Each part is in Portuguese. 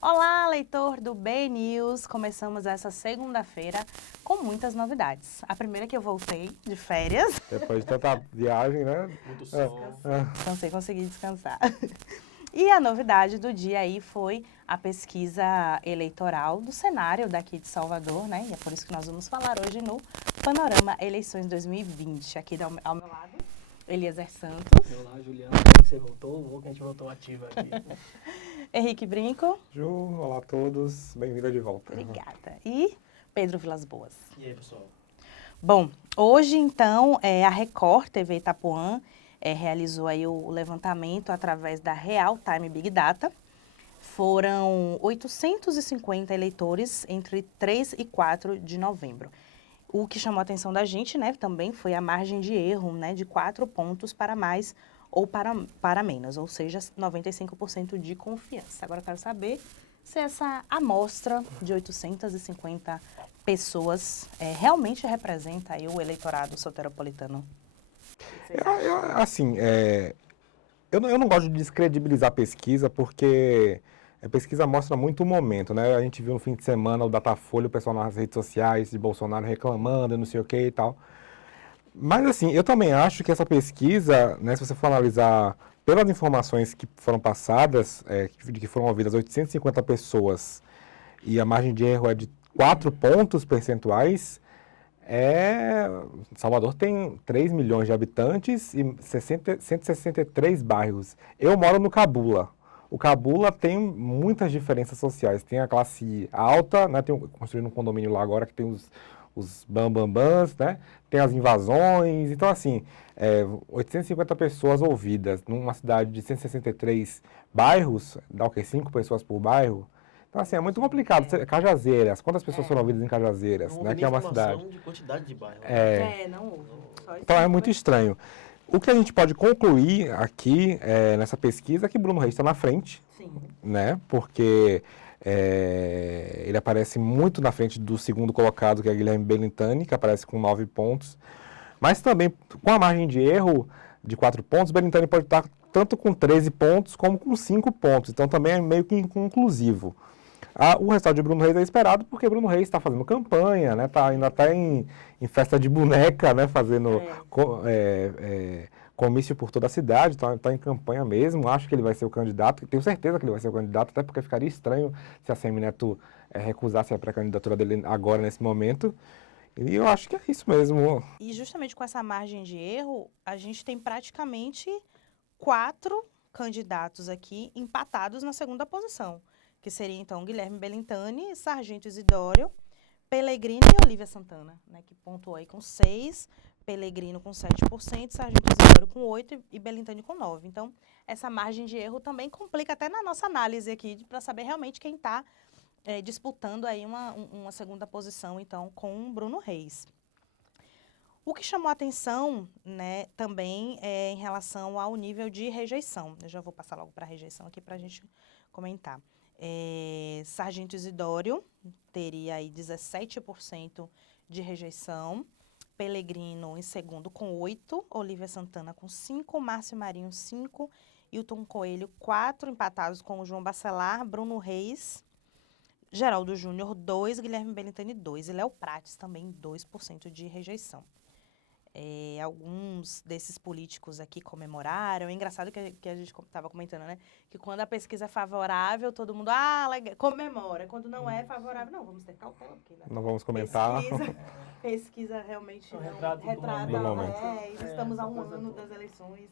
Olá, leitor do B-News! Começamos essa segunda-feira com muitas novidades. A primeira é que eu voltei de férias. Depois de tanta viagem, né? Muito sol. Descansei, consegui descansar. E a novidade do dia aí foi a pesquisa eleitoral do cenário daqui de Salvador, né? E é por isso que nós vamos falar hoje no Panorama Eleições 2020. Aqui ao meu lado, Eliezer Santos. Olá, Juliana, como você voltou? Bom que a gente voltou ativa aqui. Henrique Brinco. Ju, olá a todos, bem-vinda de volta. Obrigada. E Pedro Vilas Boas. E aí, pessoal? Bom, hoje então a Record TV Itapuã realizou aí o levantamento através da Real Time Big Data. Foram 850 eleitores entre 3 e 4 de novembro. O que chamou a atenção da gente, né, também foi a margem de erro, né, de 4 pontos para mais ou para menos, ou seja, 95% de confiança. Agora eu quero saber se essa amostra de 850 pessoas realmente representa aí o eleitorado soteropolitano. Eu não gosto de descredibilizar a pesquisa, porque a pesquisa mostra muito o momento, né? A gente viu no fim de semana o Datafolha, o pessoal nas redes sociais de Bolsonaro reclamando, não sei o que e tal. Mas assim, eu também acho que essa pesquisa, né, se você for analisar pelas informações que foram passadas, de que foram ouvidas 850 pessoas e a margem de erro é de 4 pontos percentuais, Salvador tem 3 milhões de habitantes e 163 bairros. Eu moro no Cabula. O Cabula tem muitas diferenças sociais. Tem a classe alta, né? Construindo um condomínio lá agora que tem os bambambãs, né? Tem as invasões. Então, assim, 850 pessoas ouvidas numa cidade de 163 bairros, dá o quê? 5 pessoas por bairro? Então, assim, é muito complicado. Cajazeiras, quantas pessoas foram ouvidas em Cajazeiras, Não né? houve Que é uma informação cidade. de quantidade de bairro. Não houve. Só isso Então, é foi. muito estranho. O que a gente pode concluir aqui nessa pesquisa é que Bruno Reis está na frente, Sim. né? Porque ele aparece muito na frente do segundo colocado, que é Guilherme Belintani, que aparece com 9 pontos. Mas também, com a margem de erro de 4 pontos, Belintani pode estar tanto com 13 pontos como com 5 pontos. Então, também é meio que inconclusivo. O resultado de Bruno Reis é esperado porque Bruno Reis está fazendo campanha, né? Ainda está em festa de boneca, né? Fazendo comício por toda a cidade, está em campanha mesmo. Acho que ele vai ser o candidato, tenho certeza que ele vai ser o candidato, até porque ficaria estranho se a Semineto recusasse a pré-candidatura dele agora, nesse momento. E eu acho que é isso mesmo. E justamente com essa margem de erro, a gente tem praticamente 4 candidatos aqui empatados na segunda posição, que seria então Guilherme Belintani, Sargento Isidório, Pellegrino e Olívia Santana, né, que pontuou aí com 6, Pellegrino com 7%, Sargento Isidório com 8% e Belintani com 9%. Então, essa margem de erro também complica até na nossa análise aqui, para saber realmente quem está disputando aí uma segunda posição, então, com Bruno Reis. O que chamou a atenção, né, também é em relação ao nível de rejeição. Eu já vou passar logo para a rejeição aqui para a gente comentar. Sargento Isidório teria aí 17% de rejeição, Pellegrino em segundo com 8%, Olívia Santana com 5%, Márcio Marinho 5%, Hilton Coelho 4%, empatados com o João Bacelar, Bruno Reis, Geraldo Júnior 2%, Guilherme Belintani 2% e Léo Prates também 2% de rejeição. Alguns desses políticos aqui comemoraram. É engraçado que a gente estava comentando, né? Que quando a pesquisa é favorável, todo mundo legal, comemora. Quando não é favorável, não, vamos ter cautela. Porque, né? Não vamos comentar. Pesquisa realmente não retrata do momento. Estamos a um ano das eleições.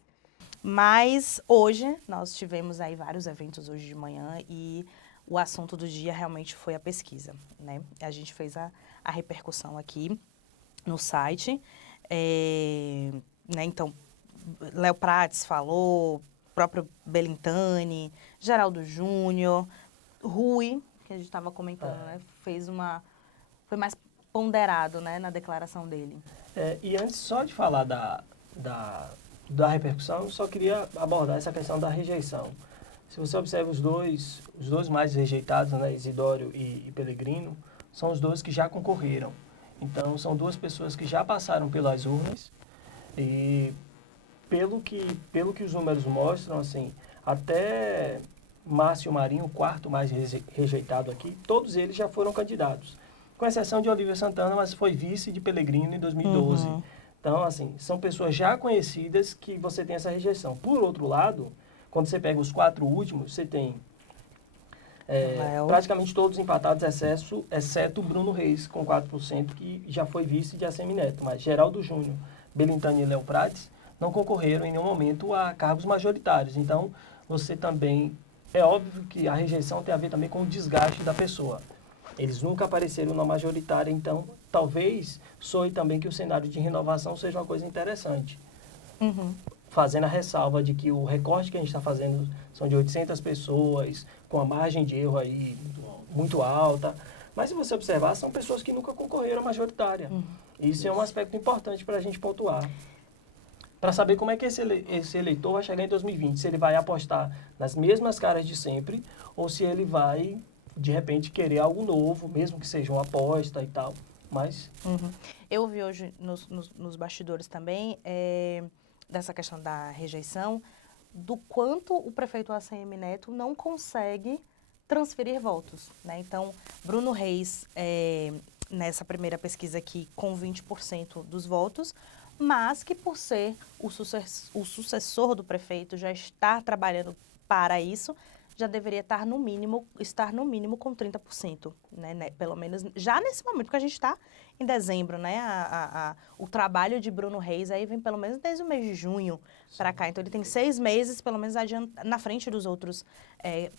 Mas hoje, nós tivemos aí vários eventos hoje de manhã e o assunto do dia realmente foi a pesquisa, né? A gente fez a repercussão aqui no site. Né, então, Léo Prates falou, próprio Belintani, Geraldo Júnior, Rui, que a gente estava comentando, né, foi mais ponderado, né, na declaração dele. E antes só de falar da repercussão, eu só queria abordar essa questão da rejeição. Se você observa os dois mais rejeitados, né, Isidório e Pellegrino, são os dois que já concorreram. Então, são duas pessoas que já passaram pelas urnas e, pelo que os números mostram, assim, até Márcio Marinho, o quarto mais rejeitado aqui, todos eles já foram candidatos. Com exceção de Olívia Santana, mas foi vice de Pellegrino em 2012. Então, assim, são pessoas já conhecidas que você tem essa rejeição. Por outro lado, quando você pega os 4 últimos, você tem praticamente todos empatados, exceto Bruno Reis, com 4%, que já foi vice de Assemineto. Mas Geraldo Júnior, Belintani e Léo Prates não concorreram em nenhum momento a cargos majoritários. Então, você também... É óbvio que a rejeição tem a ver também com o desgaste da pessoa. Eles nunca apareceram na majoritária, então talvez soe também que o cenário de renovação seja uma coisa interessante. Fazendo a ressalva de que o recorte que a gente está fazendo são de 800 pessoas, com a margem de erro aí muito alta. Mas se você observar, são pessoas que nunca concorreram à majoritária. Isso é um aspecto importante para a gente pontuar. Para saber como é que esse eleitor vai chegar em 2020. Se ele vai apostar nas mesmas caras de sempre, ou se ele vai, de repente, querer algo novo, mesmo que seja uma aposta e tal. Mas... Eu ouvi hoje nos bastidores também, dessa questão da rejeição, do quanto o prefeito ACM Neto não consegue transferir votos, né? Então, Bruno Reis, nessa primeira pesquisa aqui, com 20% dos votos, mas que por ser o sucessor do prefeito, já estar trabalhando para isso, já deveria estar no mínimo com 30%, né? Pelo menos já nesse momento, porque a gente está em dezembro, né? O trabalho de Bruno Reis aí vem pelo menos desde o mês de junho para cá. Então, ele tem 6 meses, pelo menos, na frente dos outros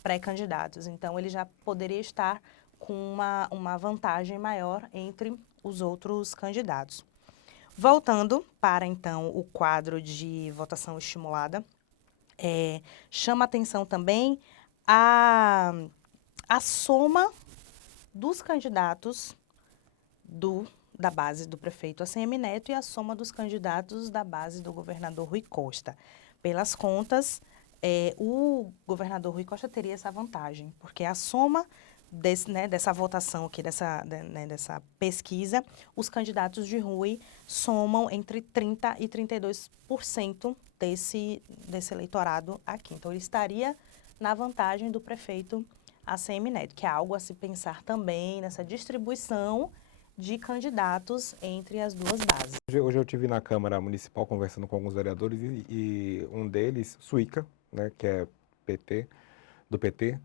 pré-candidatos. Então, ele já poderia estar com uma vantagem maior entre os outros candidatos. Voltando para, então, o quadro de votação estimulada, chama atenção também a soma dos candidatos da base do prefeito ACM Neto e a soma dos candidatos da base do governador Rui Costa. Pelas contas, o governador Rui Costa teria essa vantagem, porque a soma dessa votação aqui, dessa pesquisa, os candidatos de Rui somam entre 30% e 32% desse eleitorado aqui. Então, ele estaria na vantagem do prefeito ACM Neto, que é algo a se pensar também nessa distribuição de candidatos entre as duas bases. Hoje eu estive na Câmara Municipal conversando com alguns vereadores e um deles, Suíca, né, que é do PT,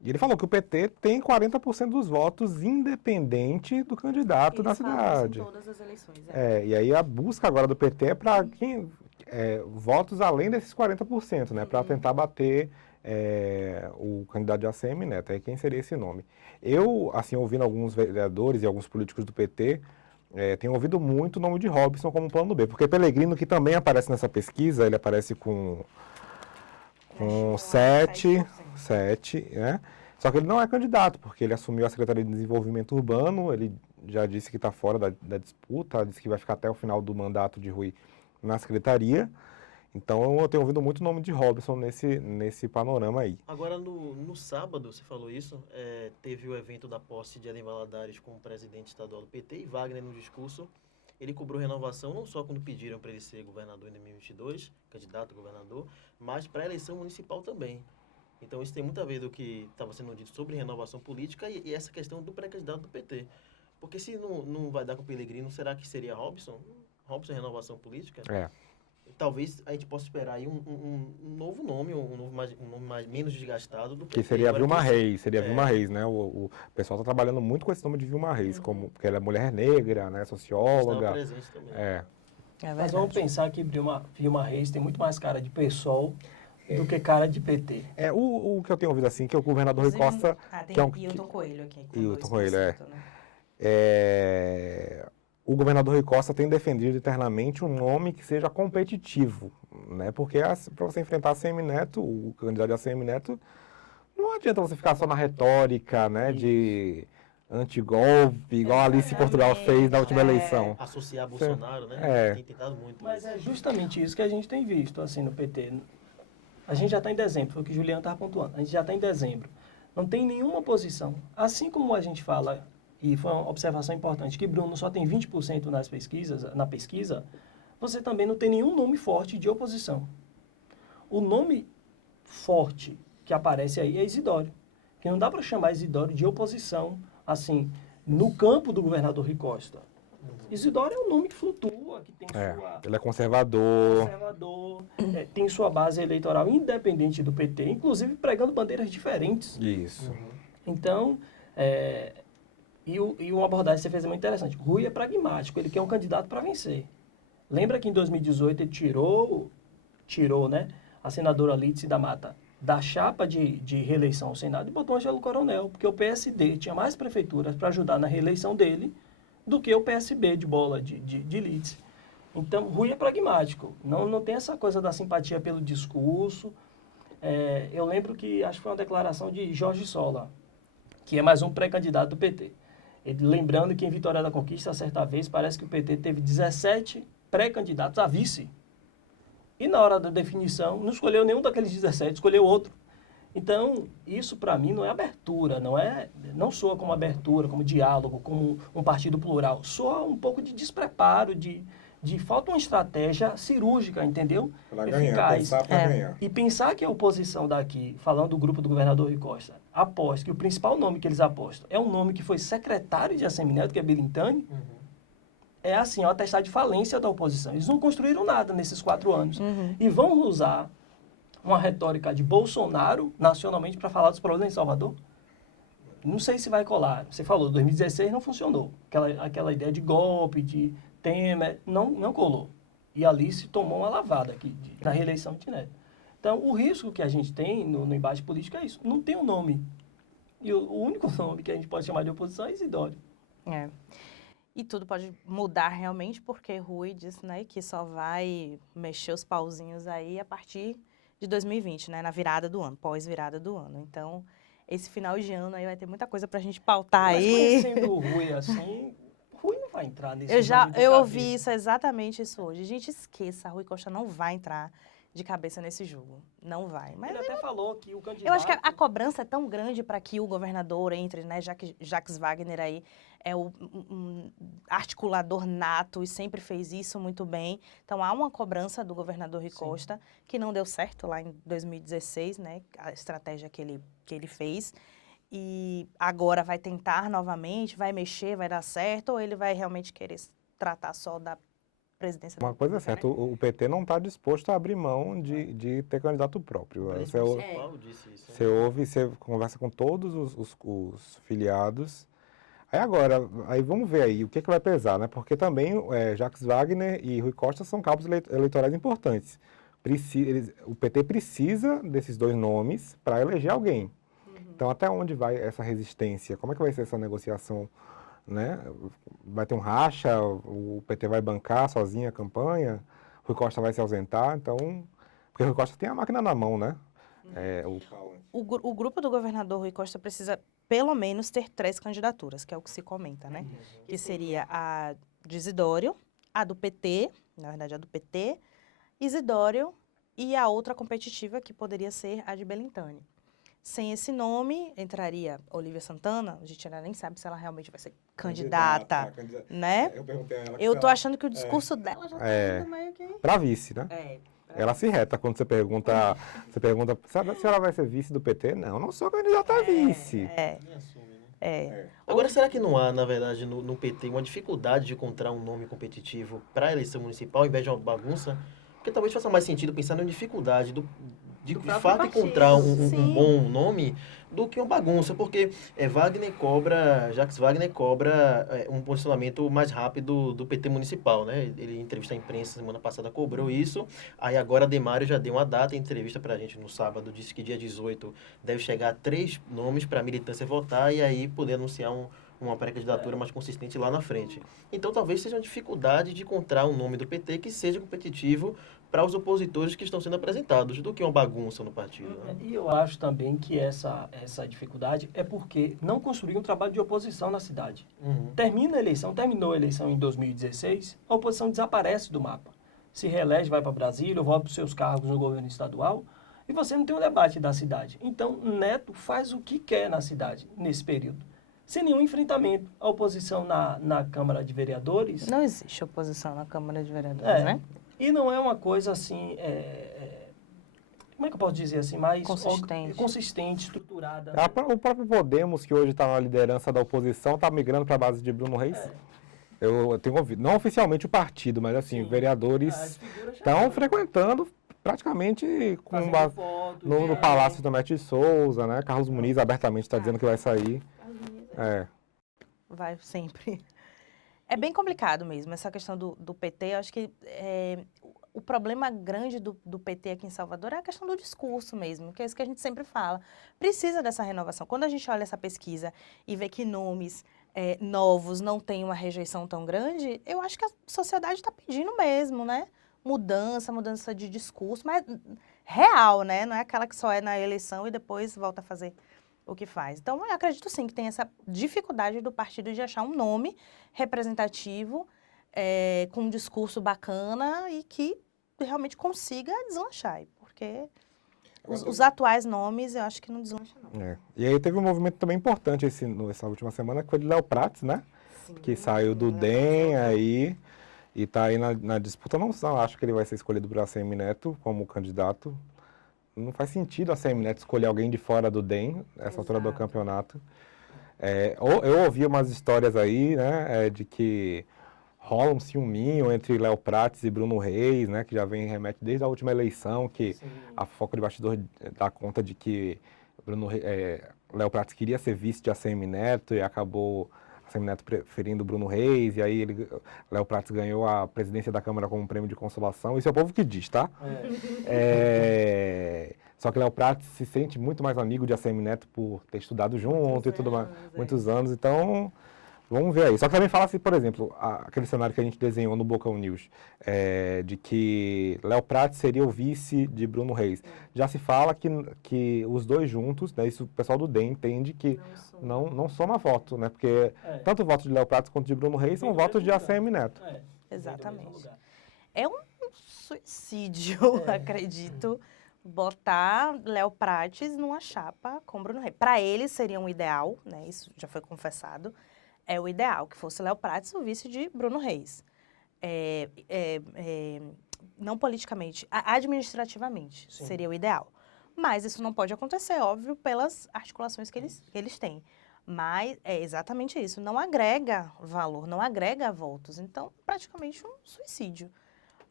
e ele falou que o PT tem 40% dos votos independente do candidato da cidade. Em todas as eleições. E aí a busca agora do PT é para votos além desses 40%, né, para tentar bater o candidato de ACM Neto. Aí quem seria esse nome? Eu, assim, ouvindo alguns vereadores e alguns políticos do PT, tenho ouvido muito o nome de Robson como plano B, porque Pellegrino, que também aparece nessa pesquisa, ele aparece com 7, né? Só que ele não é candidato, porque ele assumiu a Secretaria de Desenvolvimento Urbano, ele já disse que está fora da disputa, disse que vai ficar até o final do mandato de Rui na Secretaria. Então, eu tenho ouvido muito o nome de Robson nesse panorama aí. Agora, no sábado, você falou isso, teve o evento da posse de Eden Valadares como presidente estadual do PT, e Wagner, no discurso, ele cobrou renovação não só quando pediram para ele ser governador em 2022, candidato a governador, mas para a eleição municipal também. Então, isso tem muito a ver do que estava sendo dito sobre renovação política e essa questão do pré-candidato do PT. Porque se não vai dar com o Pellegrino, será que seria Robson? Robson é renovação política? Talvez a gente possa esperar aí um novo nome, um nome menos desgastado do PT. Que seria Vilma Reis, Vilma Reis, né? O pessoal está trabalhando muito com esse nome de Vilma Reis, porque ela é mulher negra, né? Socióloga. Presente também. Mas vamos pensar que Vilma Reis tem muito mais cara de PSOL do que cara de PT. O que eu tenho ouvido assim, que é o governador Rui Costa... Tem Hilton Coelho aqui. Hilton Coelho, o governador Rui Costa tem defendido internamente um nome que seja competitivo, né? Porque para você enfrentar a ACM Neto, o candidato de ACM Neto, não adianta você ficar só na retórica, né? De antigolpe, igual a Alice em Portugal fez na última eleição. Associar Bolsonaro, né? Tem tentado muito. Mas é justamente isso que a gente tem visto, assim, no PT. A gente já está em dezembro, foi o que o Juliano estava pontuando. A gente já está em dezembro. Não tem nenhuma posição. Assim como a gente fala... E foi uma observação importante, que Bruno só tem 20% na pesquisa, você também não tem nenhum nome forte de oposição. O nome forte que aparece aí é Isidório. Que não dá para chamar Isidório de oposição, assim, no campo do governador Rui Costa. Isidório é um nome que flutua, que tem sua... Ele é conservador. Tem sua base eleitoral independente do PT, inclusive pregando bandeiras diferentes. Isso. Então, e uma abordagem que você fez é muito interessante. Rui é pragmático, ele quer um candidato para vencer. Lembra que em 2018 ele tirou, né, a senadora Lídice da Mata da chapa de reeleição ao Senado e botou Ângelo Coronel, porque o PSD tinha mais prefeituras para ajudar na reeleição dele do que o PSB de bola de Lídice. Então, Rui é pragmático, não tem essa coisa da simpatia pelo discurso. Eu lembro que, acho que foi uma declaração de Jorge Sola, que é mais um pré-candidato do PT. Lembrando que em Vitória da Conquista, certa vez, parece que o PT teve 17 pré-candidatos a vice. E na hora da definição, não escolheu nenhum daqueles 17, escolheu outro. Então, isso para mim não é abertura, não soa como abertura, como diálogo, como um partido plural. Soa um pouco de despreparo, de falta uma estratégia cirúrgica, entendeu? Para ganhar, pensar para ganhar. E pensar que a oposição daqui, falando do grupo do governador Rui Costa, aposta que o principal nome que eles apostam é um nome que foi secretário de Assemineto, que é Belintani, é assim, é uma atestado de falência da oposição. Eles não construíram nada nesses 4 anos. E vão usar uma retórica de Bolsonaro nacionalmente para falar dos problemas em Salvador. Não sei se vai colar. Você falou, 2016 não funcionou. Aquela ideia de golpe, de Temer, não colou. E ali se tomou uma lavada aqui na reeleição de Neto. Então, o risco que a gente tem no embate político é isso. Não tem um nome. E o único nome que a gente pode chamar de oposição é Isidório. E tudo pode mudar realmente, porque Rui disse, né, que só vai mexer os pauzinhos aí a partir de 2020, né, na virada do ano, pós-virada do ano. Então, esse final de ano aí vai ter muita coisa pra gente pautar Mas aí. conhecendo o Rui assim, Rui não vai entrar nesse Eu ouvi isso, exatamente isso hoje. Gente, esqueça, Rui Costa não vai entrar de cabeça nesse jogo. Não vai. Mas ele até falou que o candidato... eu acho que a cobrança é tão grande para que o governador entre, né, já que Jacques Wagner aí é um articulador nato e sempre fez isso muito bem. Então, há uma cobrança do governador Rui Costa, que não deu certo lá em 2016, né, a estratégia que ele fez. E agora vai tentar novamente, vai mexer, vai dar certo, ou ele vai realmente querer tratar só da presidência da Uma coisa é República, certa, o PT não está disposto a abrir mão de ter candidato próprio. Você ouve, você conversa com todos os filiados. Aí vamos ver aí o que vai pesar, né? Porque também Jacques Wagner e Rui Costa são cabos eleitorais importantes. O PT precisa desses 2 nomes para eleger alguém. Então, até onde vai essa resistência? Como é que vai ser essa negociação? Né? Vai ter um racha, o PT vai bancar sozinho a campanha, Rui Costa vai se ausentar, então... Porque Rui Costa tem a máquina na mão, né? O grupo do governador Rui Costa precisa, pelo menos, ter 3 candidaturas, que é o que se comenta, né? Que seria a de Isidório, a do PT, na verdade, a do PT, Isidório e a outra competitiva, que poderia ser a de Belintani. Sem esse nome, entraria Olívia Santana, a gente ainda nem sabe se ela realmente vai ser candidata, né? Eu tô achando que o discurso dela já tá indo meio que... Pra vice, né? Ela se reta quando você pergunta, se ela vai ser vice do PT? Não sou candidata a vice. Agora, será que não há, na verdade, no PT, uma dificuldade de encontrar um nome competitivo para a eleição municipal, ao invés de uma bagunça? Porque talvez faça mais sentido pensar na dificuldade de fato encontrar um bom nome do que uma bagunça, porque Jacques Wagner cobra um posicionamento mais rápido do PT municipal, né? Ele, em entrevista à imprensa semana passada, cobrou isso, aí agora Demário já deu uma data, em entrevista pra gente no sábado, disse que dia 18 deve chegar 3 nomes para a militância votar e aí poder anunciar uma pré-candidatura mais consistente lá na frente. Então, talvez seja uma dificuldade de encontrar um nome do PT que seja competitivo para os opositores que estão sendo apresentados, do que uma bagunça no partido. Né? E eu acho também que essa dificuldade é porque não construiu um trabalho de oposição na cidade. Terminou a eleição em 2016, a oposição desaparece do mapa. Se reelege, vai para Brasília, volta para os seus cargos no governo estadual, e você não tem um debate da cidade. Então, Neto faz o que quer na cidade, nesse período. Sem nenhum enfrentamento. A oposição na Câmara de Vereadores... Não existe oposição na Câmara de Vereadores, né? E não é uma coisa assim... como é que eu posso dizer assim, mais Consistente. estruturada. O próprio Podemos, que hoje está na liderança da oposição, está migrando para a base de Bruno Reis. Eu tenho ouvido, não oficialmente o partido, mas assim, Sim. vereadores As figuras já estão estão frequentando praticamente fazendo fotos, no Palácio do Mete de Souza, né? Carlos Muniz abertamente está dizendo que vai sair. Vai sempre. É bem complicado mesmo, essa questão do PT. Eu acho que o problema grande do PT aqui em Salvador é a questão do discurso mesmo, que é isso que a gente sempre fala. Precisa dessa renovação. Quando a gente olha essa pesquisa e vê que nomes novos não têm uma rejeição tão grande, eu acho que a sociedade está pedindo mesmo, né? Mudança de discurso, mas real, né? Não é aquela que só é na eleição e depois volta a fazer o que faz. Então, eu acredito sim que tem essa dificuldade do partido de achar um nome representativo, com um discurso bacana e que realmente consiga deslanchar. Porque os atuais nomes, eu acho que não deslancham, não. E aí teve um movimento também importante essa última semana, que foi de Léo Prates, né? Sim, Que saiu do DEM aí e está aí na disputa. Não acho que ele vai ser escolhido por ACM Neto como candidato. Não faz sentido a ACM Neto escolher alguém de fora do DEM, nessa altura do campeonato. Eu ouvi umas histórias aí, né, de que rola um ciúminho entre Léo Prates e Bruno Reis, né, que já remete desde a última eleição, que Sim. a fofoca de bastidor dá conta de que Léo Prates queria ser vice de ACM Neto e acabou ACM Neto preferindo Bruno Reis, e aí Léo Prates ganhou a presidência da Câmara como um prêmio de consolação. Isso é o povo que diz, tá? Só que Léo Prates se sente muito mais amigo de ACM Neto por ter estudado junto e tudo mais, muitos anos, então vamos ver aí. Só que também fala assim, por exemplo, aquele cenário que a gente desenhou no Boca News, de que Léo Prates seria o vice de Bruno Reis. Já se fala que os dois juntos, né, isso o pessoal do DEM entende que não soma voto, né? Porque tanto o voto de Léo Prates quanto de Bruno Reis são votos de ACM Neto. Exatamente. É um suicídio, acredito, botar Léo Prates numa chapa com Bruno Reis. Para ele seria um ideal, né? Isso já foi confessado. É o ideal que fosse Léo Prates o vice de Bruno Reis. Não politicamente, administrativamente seria o ideal. Mas isso não pode acontecer, óbvio, pelas articulações que eles têm. Mas é exatamente isso, não agrega valor, não agrega votos. Então, praticamente um suicídio.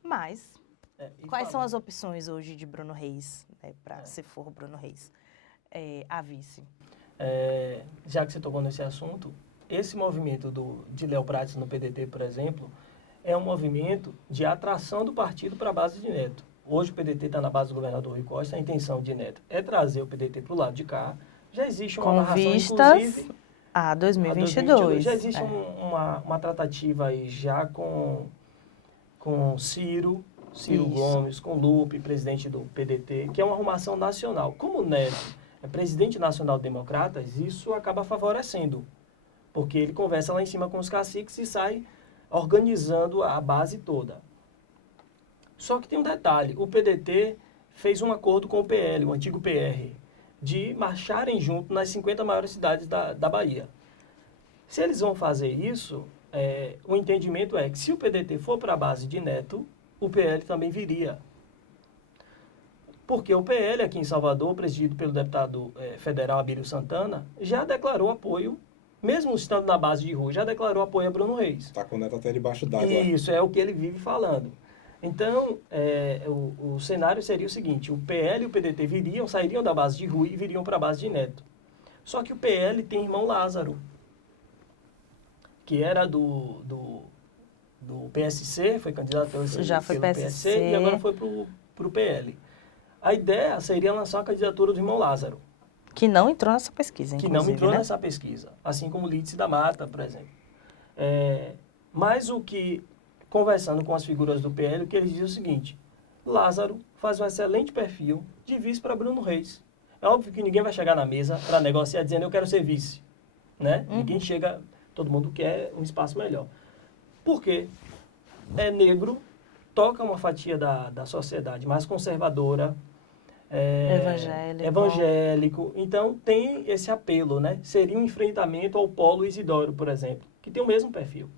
Mas, quais são as opções hoje de Bruno Reis, para se for Bruno Reis, a vice? Já que você tocou nesse assunto, esse movimento de Léo Prates no PDT, por exemplo, é um movimento de atração do partido para a base de Neto. Hoje o PDT está na base do governador Rui Costa, a intenção de Neto é trazer o PDT para o lado de cá. Já existe uma narração, inclusive, a 2022. Já existe uma tratativa aí já com Ciro Gomes, com Lupe, presidente do PDT, que é uma arrumação nacional. Como o Neto é presidente nacional de Democratas, isso acaba favorecendo, porque ele conversa lá em cima com os caciques e sai organizando a base toda. Só que tem um detalhe, o PDT fez um acordo com o PL, o antigo PR, de marcharem junto nas 50 maiores cidades da Bahia. Se eles vão fazer isso, o entendimento é que se o PDT for para a base de Neto, o PL também viria. Porque o PL aqui em Salvador, presidido pelo deputado federal Abílio Santana, já declarou apoio, mesmo estando na base de Rui, já declarou apoio a Bruno Reis. Está com o Neto até debaixo d'água. Isso, é o que ele vive falando. Então, o cenário seria o seguinte, o PL e o PDT sairiam da base de Rui e viriam para a base de Neto. Só que o PL tem irmão Lázaro, que era do PSC, foi candidato pelo PSC e agora foi para o PL. A ideia seria lançar a candidatura do irmão Lázaro. Que não entrou nessa pesquisa, inclusive, que não entrou nessa pesquisa, assim como Lídice da Mata, por exemplo. Mas conversando com as figuras do PL, o que eles dizem é o seguinte, Lázaro faz um excelente perfil de vice para Bruno Reis. É óbvio que ninguém vai chegar na mesa para negociar dizendo eu quero ser vice, né? Ninguém chega, todo mundo quer um espaço melhor. Por quê? É negro, toca uma fatia da sociedade mais conservadora, evangélico. Então, tem esse apelo, né? Seria um enfrentamento ao Polo Isidoro, por exemplo, que tem o mesmo perfil.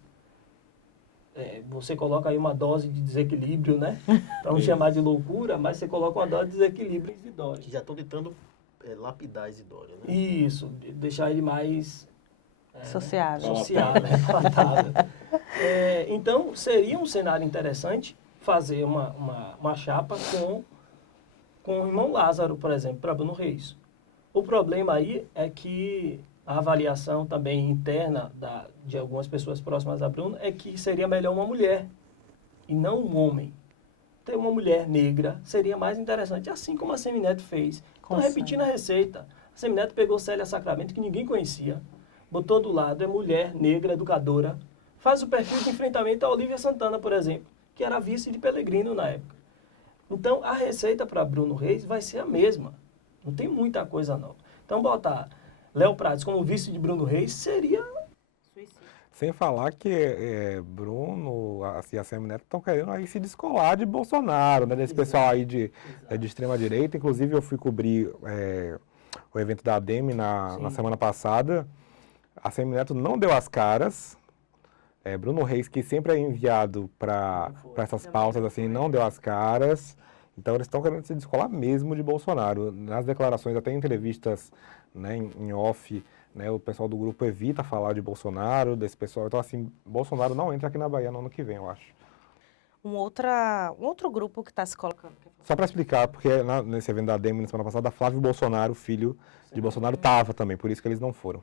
você coloca aí uma dose de desequilíbrio, né? Para não chamar de loucura, mas você coloca uma dose de desequilíbrio em Isidório. Que já estão tentando lapidar Isidório, né? Isso, deixar ele mais Sociável. palatável. Então, seria um cenário interessante fazer uma chapa com o irmão Lázaro, por exemplo, para Bruno Reis. O problema aí é que a avaliação também interna de algumas pessoas próximas a Bruno é que seria melhor uma mulher e não um homem. Ter uma mulher negra seria mais interessante, assim como a Semineto fez. Então, repetindo a receita, a Semineto pegou Célia Sacramento, que ninguém conhecia, botou do lado, é mulher, negra, educadora, faz o perfil de enfrentamento a Olívia Santana, por exemplo, que era vice de Pellegrino na época. Então, a receita para Bruno Reis vai ser a mesma. Não tem muita coisa nova. Então, botar Léo Prates como vice de Bruno Reis seria... Sem falar que Bruno e a Semineto estão querendo aí se descolar de Bolsonaro, né? Desse pessoal aí de extrema-direita. Inclusive, eu fui cobrir o evento da ADEME na semana passada. A Semineto não deu as caras. Bruno Reis, que sempre é enviado para essas pautas, assim, não deu as caras. Então, eles estão querendo se descolar mesmo de Bolsonaro. Nas declarações, até em entrevistas, né, em off, né, o pessoal do grupo evita falar de Bolsonaro, desse pessoal. Então, assim, Bolsonaro não entra aqui na Bahia no ano que vem, eu acho. Um outro grupo que está se colocando. Só para explicar, porque nesse evento da ADEME, na semana passada, Flávio Bolsonaro, filho de Bolsonaro, estava também, por isso que eles não foram.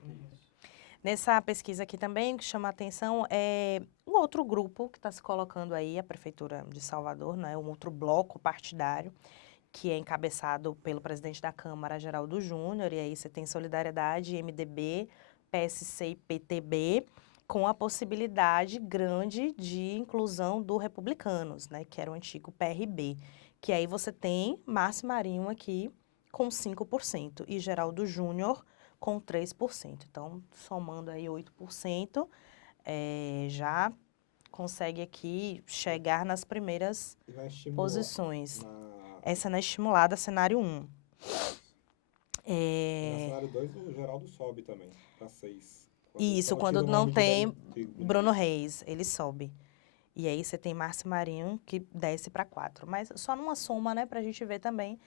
Nessa pesquisa aqui também, o que chama a atenção é um outro grupo que está se colocando aí, a Prefeitura de Salvador, né, um outro bloco partidário, que é encabeçado pelo presidente da Câmara, Geraldo Júnior, e aí você tem Solidariedade, MDB, PSC e PTB, com a possibilidade grande de inclusão do Republicanos, né, que era o antigo PRB, que aí você tem Márcio Marinho aqui com 5% e Geraldo Júnior com 3%. Então, somando aí 8%, já consegue aqui chegar nas primeiras posições. Essa na estimulada, cenário 1. Na cenário 2, o Geraldo sobe também, para 6. Isso, quando não tem Bruno Reis, ele sobe. E aí você tem Márcio Marinho, que desce para 4. Mas só numa soma, né, para a gente ver também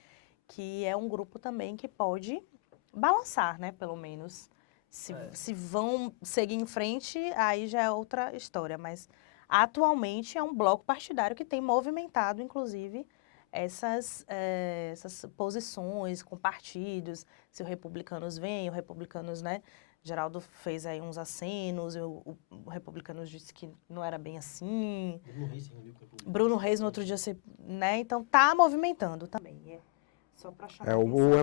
que é um grupo também que pode balançar, né, pelo menos. Se vão seguir em frente, aí já é outra história. Mas atualmente é um bloco partidário que tem movimentado, inclusive, essas posições com partidos. Se o Republicanos vem, o Republicanos, né, Geraldo fez aí uns acenos, o Republicanos disse que não era bem assim. Bruno Reis no outro dia, né, então tá movimentando também. Só para chamar o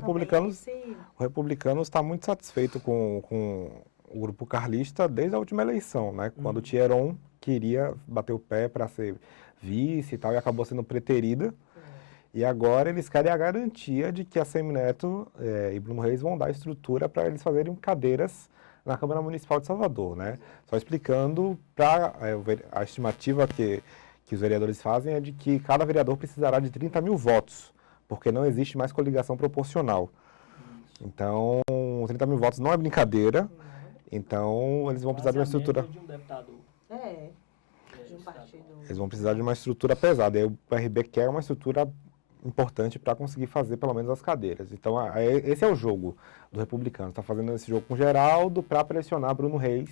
Republicanos está muito satisfeito com o grupo carlista desde a última eleição, né? Quando o Thieron queria bater o pé para ser vice e tal, e acabou sendo preterida. E agora eles querem a garantia de que a Semineto e Bruno Reis vão dar estrutura para eles fazerem cadeiras na Câmara Municipal de Salvador, né? Só explicando, a estimativa que os vereadores fazem é de que cada vereador precisará de 30 mil votos, porque não existe mais coligação proporcional. Então, 30 mil votos não é brincadeira. Então, eles vão precisar de uma estrutura... de um deputado. De um partido. Eles vão precisar de uma estrutura pesada. E o PRB quer uma estrutura importante para conseguir fazer pelo menos as cadeiras. Então, esse é o jogo do Republicano. Está fazendo esse jogo com o Geraldo para pressionar Bruno Reis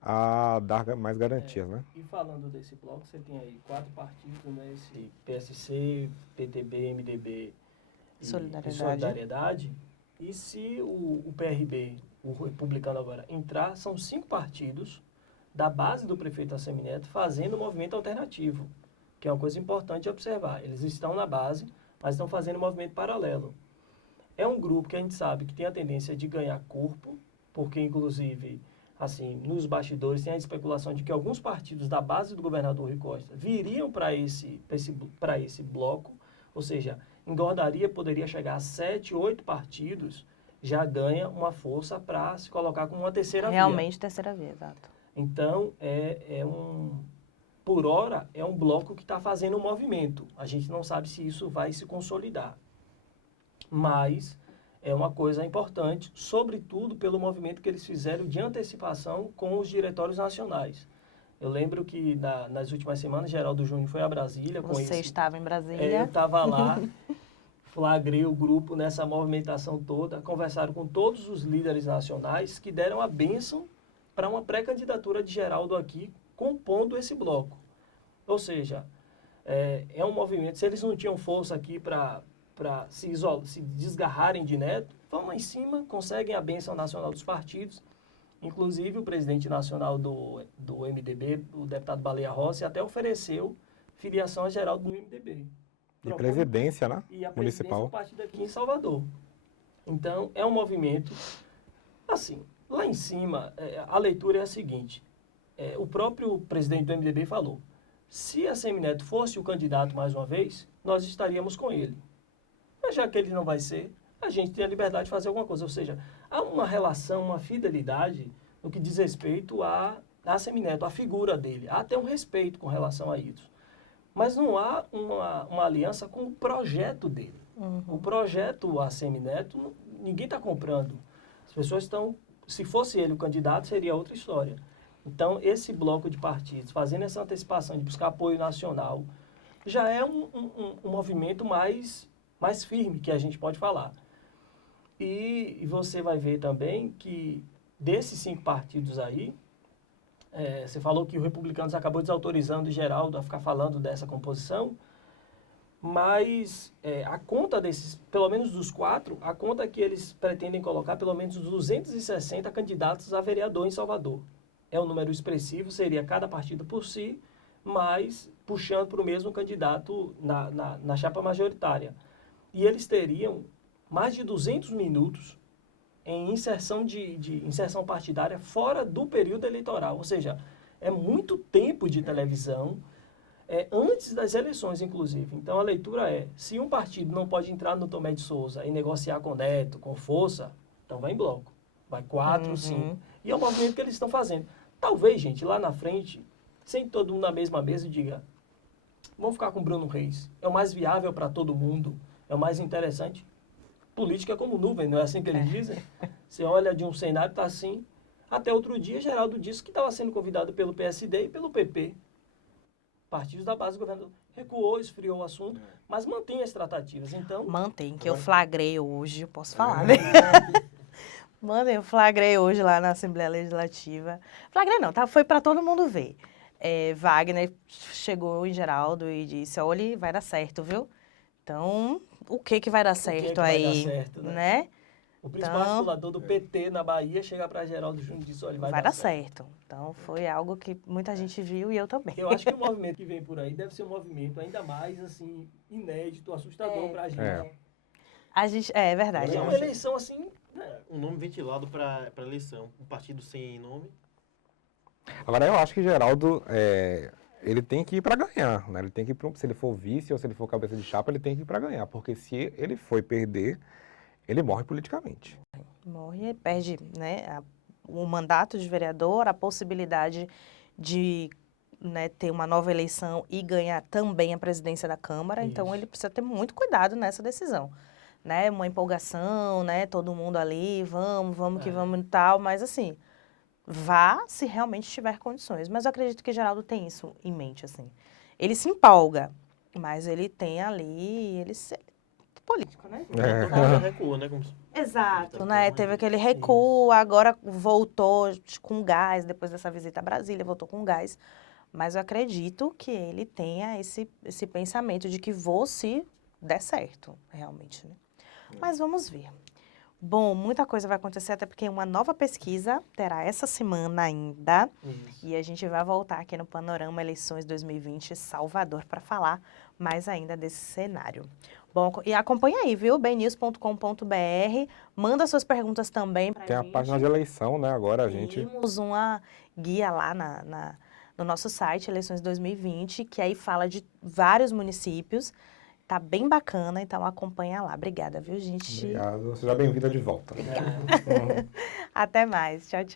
a dar mais garantias, né? E falando desse bloco, você tem aí 4 partidos, né? Esse PSC, PTB, MDB e Solidariedade. E se o PRB, o Republicano agora, entrar, são 5 partidos da base do prefeito Assemineto fazendo um movimento alternativo, que é uma coisa importante de observar. Eles estão na base, mas estão fazendo um movimento paralelo. É um grupo que a gente sabe que tem a tendência de ganhar corpo, porque, inclusive, assim, nos bastidores tem a especulação de que alguns partidos da base do governador Rui Costa viriam para esse bloco, ou seja, engordaria, poderia chegar a 7, 8 partidos, já ganha uma força para se colocar como uma terceira via. Realmente terceira via, exato. Então, por hora, é um bloco que está fazendo um movimento. A gente não sabe se isso vai se consolidar. Mas é uma coisa importante, sobretudo pelo movimento que eles fizeram de antecipação com os diretórios nacionais. Eu lembro que nas últimas semanas, Geraldo Júnior foi a Brasília com Você esse... estava em eu Brasília. estava lá, flagrei o grupo nessa movimentação toda, conversaram com todos os líderes nacionais que deram a bênção para uma pré-candidatura de Geraldo aqui, compondo esse bloco. Ou seja, é um movimento, se eles não tinham força aqui para se desgarrarem de Neto, vão lá em cima, conseguem a bênção nacional dos partidos. Inclusive, o presidente nacional do MDB, o deputado Baleia Rossi, até ofereceu filiação a Geraldo no MDB. E presidência, né? E a presidência Municipal. do partido aqui em Salvador. Então, é um movimento... Assim, lá em cima, a leitura é a seguinte. O próprio presidente do MDB falou, se a Semineto fosse o candidato mais uma vez, nós estaríamos com ele. Mas já que ele não vai ser, a gente tem a liberdade de fazer alguma coisa. Ou seja, há uma relação, uma fidelidade no que diz respeito a Semineto, a figura dele. Há até um respeito com relação a isso. Mas não há uma aliança com o projeto dele. O projeto Semineto, ninguém está comprando. As pessoas estão... Se fosse ele o candidato, seria outra história. Então, esse bloco de partidos, fazendo essa antecipação de buscar apoio nacional, já é um movimento mais firme, que a gente pode falar. E você vai ver também que, desses 5 partidos aí, você falou que o Republicanos acabou desautorizando o Geraldo a ficar falando dessa composição, mas a conta desses, pelo menos dos 4, a conta é que eles pretendem colocar pelo menos 260 candidatos a vereador em Salvador. É um número expressivo, seria cada partido por si, mas puxando para o mesmo candidato na chapa majoritária. E eles teriam mais de 200 minutos em inserção inserção partidária fora do período eleitoral. Ou seja, é muito tempo de televisão, antes das eleições, inclusive. Então, a leitura se um partido não pode entrar no Tomé de Souza e negociar com o Neto, com força, então vai em bloco. Vai 4, 5. E é o movimento que eles estão fazendo. Talvez, gente, lá na frente, sente todo mundo na mesma mesa e diga, vamos ficar com o Bruno Reis. É o mais viável para todo mundo, é o mais interessante. Política é como nuvem, não é assim que eles dizem? Você olha de um cenário, está assim. Até outro dia, Geraldo disse que estava sendo convidado pelo PSD e pelo PP. Partidos da base do governo. Recuou, esfriou o assunto, mas mantém as tratativas. Então, Mantém, que eu flagrei hoje, eu posso falar, né? Mano, eu flagrei hoje lá na Assembleia Legislativa. Flagrei não, tá? Foi para todo mundo ver. Wagner chegou em Geraldo e disse, olha, vai dar certo, viu? Então, o que vai dar certo aí? Vai dar certo, né? O principal articulador do PT na Bahia chega para Geraldo Júnior e diz, olha, vai dar certo. Então, foi algo que muita gente viu e eu também. Eu acho que o movimento que vem por aí deve ser um movimento ainda mais, assim, inédito, assustador para a gente. É verdade. É uma eleição, assim... Um nome ventilado para eleição. Um partido sem nome. Agora, eu acho que Geraldo, ele tem que ir para ganhar, né? Ele tem que ir se ele for vice ou se ele for cabeça de chapa, ele tem que ir para ganhar. Porque se ele for perder, ele morre politicamente. Morre e perde, né, o mandato de vereador, a possibilidade de, né, ter uma nova eleição e ganhar também a presidência da Câmara. Isso. Então, ele precisa ter muito cuidado nessa decisão. Né, uma empolgação, né, todo mundo ali, vamos que vamos e tal, mas assim, vá se realmente tiver condições. Mas eu acredito que Geraldo tem isso em mente, assim. Ele se empolga, mas ele tem ali, ele político, né? Já recuou, né? Exato, né? Teve aquele recuo, agora voltou com gás, depois dessa visita a Brasília, voltou com gás. Mas eu acredito que ele tenha esse pensamento de que vou se der certo, realmente, né? Mas vamos ver. Bom, muita coisa vai acontecer, até porque uma nova pesquisa terá essa semana ainda. Isso. E a gente vai voltar aqui no Panorama Eleições 2020 Salvador para falar mais ainda desse cenário. Bom, e acompanha aí, viu? bnews.com.br. Manda suas perguntas também pra gente. Tem a página de eleição, né? Agora a gente... Temos uma guia lá no nosso site, Eleições 2020, que aí fala de vários municípios. Tá bem bacana, então acompanha lá. Obrigada, viu, gente? Obrigado. Seja bem-vinda de volta. Até mais. Tchau, tchau.